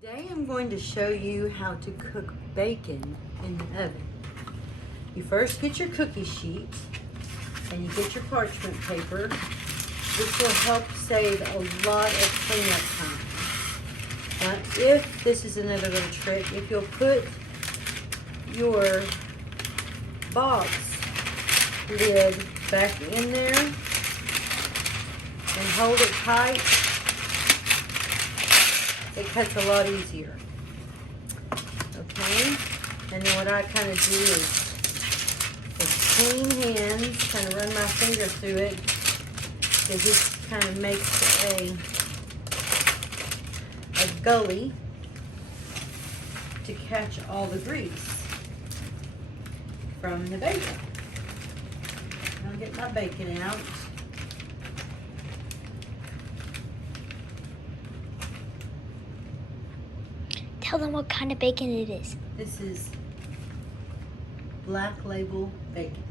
Today I'm going to show you how to cook bacon in the oven. You first get your cookie sheet and you get your parchment paper. This will help save a lot of cleanup time. Now, if this is another little trick, if you'll put your box lid back in there and hold it tight, it cuts a lot easier. Okay, and then what I kind of do is with clean hands, kind of run my finger through it. It just kind of makes a gully to catch all the grease from the bacon. I'll get my bacon out. Tell them what kind of bacon it is. This is Black Label bacon.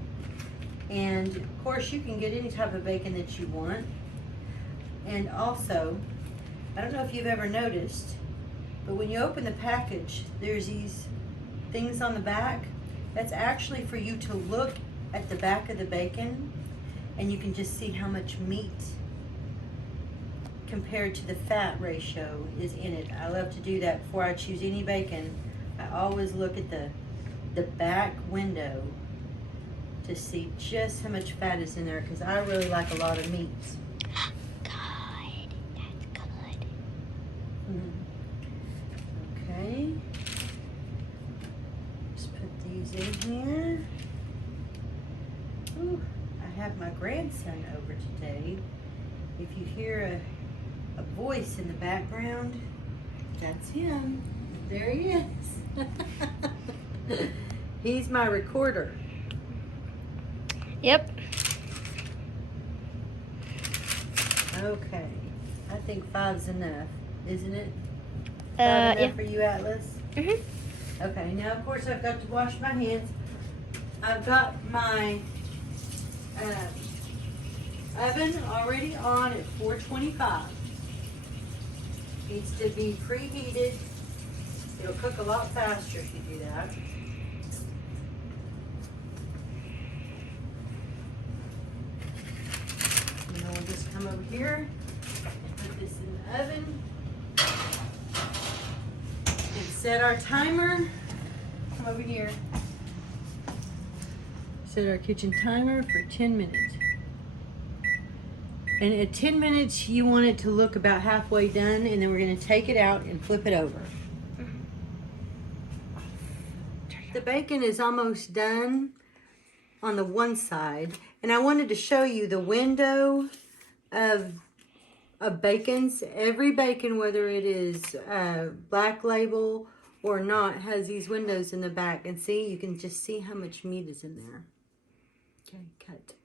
And of course you can get any type of bacon that you want. And also, I don't know if you've ever noticed, but when you open the package, there's these things on the back. That's actually for you to look at the back of the bacon and you can just see how much meat compared to the fat ratio is in it. I love to do that before I choose any bacon. I always look at the back window to see just how much fat is in there because I really like a lot of meats. Good, that's good. Okay, just put these in here. Ooh, I have my grandson over today. If you hear a voice in the background, that's him. There he is. He's my recorder. Yep. Okay, I think 5's enough, isn't it? 5 Yeah. enough for you, Atlas? Mhm. Okay, now of course I've got to wash my hands. I've got my oven already on at 425. Needs to be preheated. It'll cook a lot faster if you do that. And then we'll just come over here and put this in the oven and set our timer. Come over here. Set our kitchen timer for 10 minutes. And at 10 minutes, you want it to look about halfway done, and then we're going to take it out and flip it over. The bacon is almost done on the one side, and I wanted to show you the window of bacons. Every bacon, whether it is Black Label or not, has these windows in the back. And see, you can just see how much meat is in there. Okay, cut.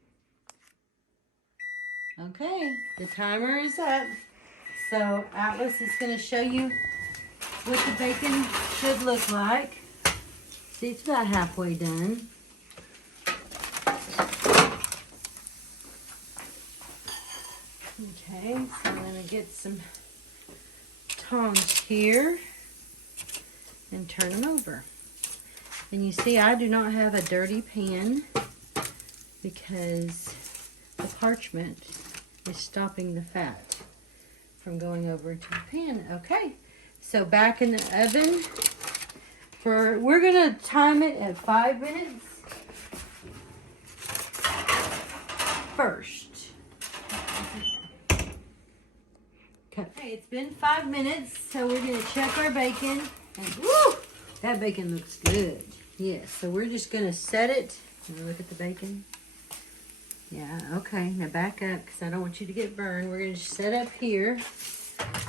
Okay, the timer is up. So Atlas is going to show you what the bacon should look like. See, it's about halfway done. Okay, so I'm going to get some tongs here and turn them over. And you see, I do not have a dirty pan because the parchment is stopping the fat from going over into the pan. Okay, so back in the oven we're gonna time it at 5 minutes first. Okay, it's been 5 minutes, so we're gonna check our bacon, and woo, that bacon looks good. Yes, so we're just gonna set it. Look at the bacon. Yeah, okay, now back up because I don't want you to get burned. We're going to set up here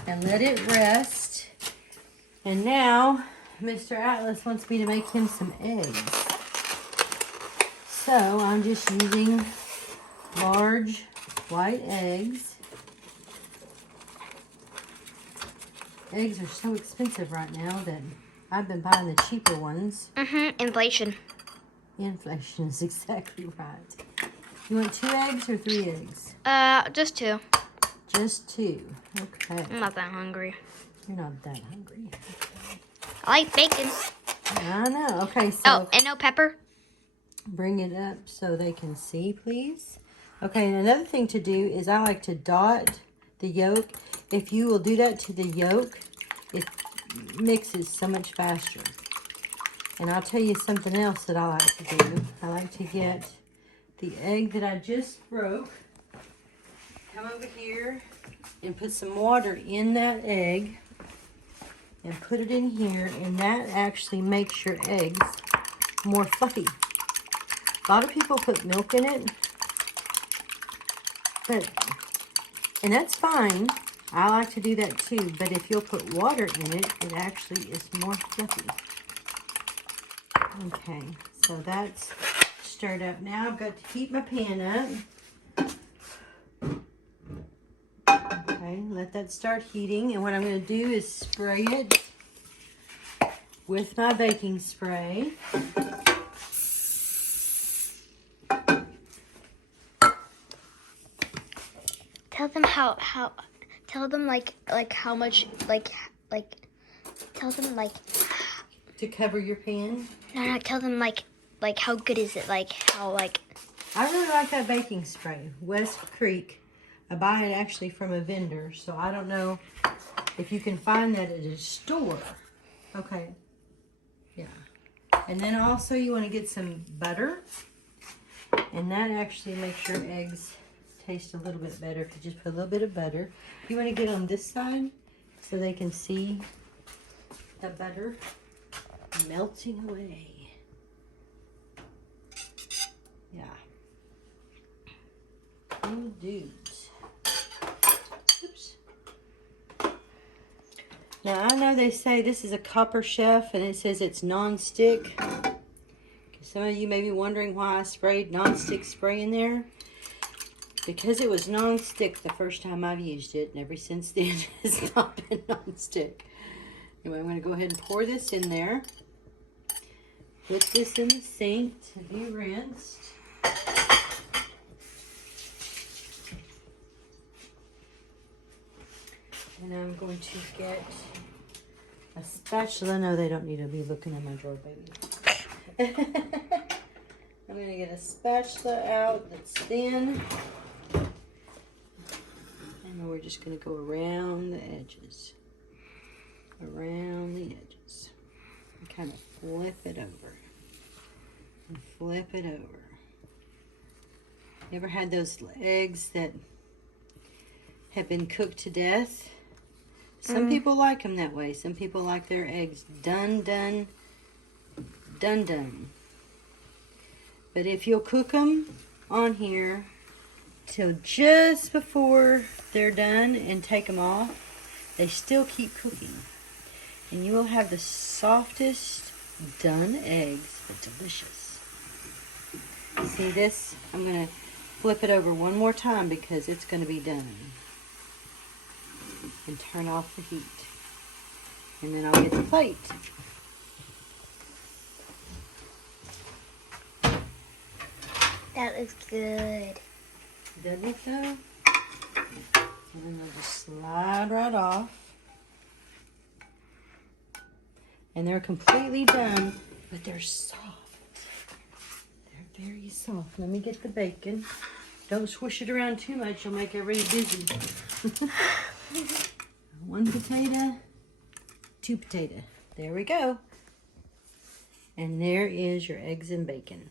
and let it rest. And now, Mr. Atlas wants me to make him some eggs. So, I'm just using large white eggs. Eggs are so expensive right now that I've been buying the cheaper ones. Inflation. Inflation is exactly right. You want 2 eggs or 3 eggs? Just 2. Just 2. Okay. I'm not that hungry. You're not that hungry. I like bacon. I know. Okay, so Oh, and no pepper. bring it up so they can see, please. Okay, and another thing to do is I like to dot the yolk. If you will do that to the yolk, it mixes so much faster. And I'll tell you something else that I like to do. I like to get the egg that I just broke, come over here and put some water in that egg and put it in here, and that actually makes your eggs more fluffy. A lot of people put milk in it, and that's fine. I like to do that too, but if you'll put water in it, it actually is more fluffy. Okay, so that's stirred up. Now I've got to heat my pan up. Okay, let that start heating, and what I'm going to do is spray it with my baking spray. Tell them tell them like how much tell them like To cover your pan. no tell them like how good is it, like how like I really like that baking spray. West Creek. I buy it actually from a vendor, so I don't know if you can find that at a store. Okay. Yeah. And then also you want to get some butter, and that actually makes your eggs taste a little bit better if you just put a little bit of butter. You want to get on this side so they can see the butter melting away. Yeah. Oh, dudes. Oops. Now, I know they say this is a copper chef, and it says it's non-stick. Some of you may be wondering why I sprayed non-stick spray in there. Because it was non-stick the first time I've used it, and ever since then it's not been non-stick. Anyway, I'm going to go ahead and pour this in there. Put this in the sink to be rinsed. And I'm going to get a spatula. No, they don't need to be looking in my drawer, baby. I'm going to get a spatula out that's thin. And we're just going to go around the edges. Around the edges. And kind of flip it over. And flip it over. You ever had those eggs that have been cooked to death? Some people like them that way. Some people like their eggs done. But if you'll cook them on here till just before they're done and take them off, they still keep cooking. And you will have the softest done eggs, but delicious. See this? I'm going to flip it over one more time because it's going to be done. And turn off the heat. And then I'll get the plate. that looks good. Doesn't it though? And then they'll just slide right off. And they're completely done, but they're soft. They're very soft. Let me get the bacon. Don't swish it around too much, you'll make everybody dizzy. 1 potato, 2 potato. There we go. And there is your eggs and bacon.